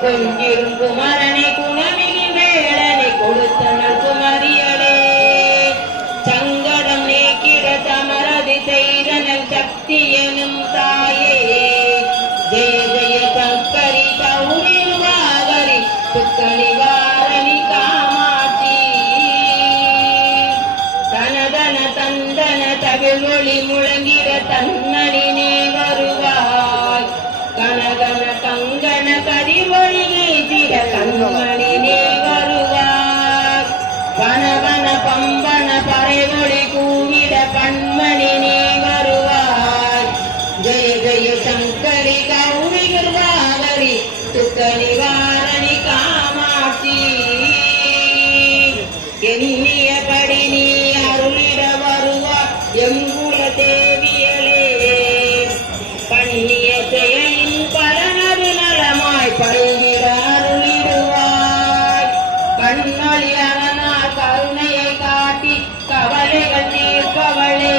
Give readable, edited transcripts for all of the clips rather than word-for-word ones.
கொஞ்சிரும் குமரனை குணமிகு வேளனை கொடுத்தனள் குமரியளே சங்கடம் நீக்கிட தமரதி செய்தனல் சக்தி எனும் தாயே ஜெய ஜெய சங்கரி கௌரி வாகரி துக்கணி வாரணி காமாட்சி தனதன தந்தன தவிழொளி முழங்கிட தன்னடி நீ வருவாய் கனகன கங்கன கதிர்வொளி நீதிட கண்மணி நீ வருவாய் வனவன பம்பன பறைவொளி கூவிட பண்மணி நீ வருவாய் ஜெய ஜெய சங்கரி கௌரி குருவாகரி துக்கணி வாரணி காமாட்சி எண்ணியபடி நீ அருளிட வருவா எங்குல தேவியலே பண்ணிய செயலின் பலனது நலமாய் பல்கிற அருளிடுவாய் கண்ணொளி அரணார் கருணையை காட்டி கவலைகள் தீர்ப்பவளே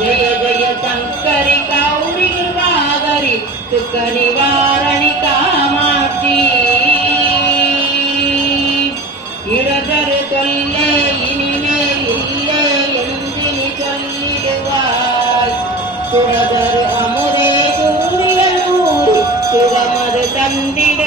ஜெய ஜெய சங்கரி கௌரி குருவாகரி துக்க நிவாரணி காமாட்சி இடதரு தொல்லே இனிமேல் இல்லை என்று நீ சொல்லிடுவாய் சுரதரு அமுதே சூரியன் ஊறி சுகமது தந்திட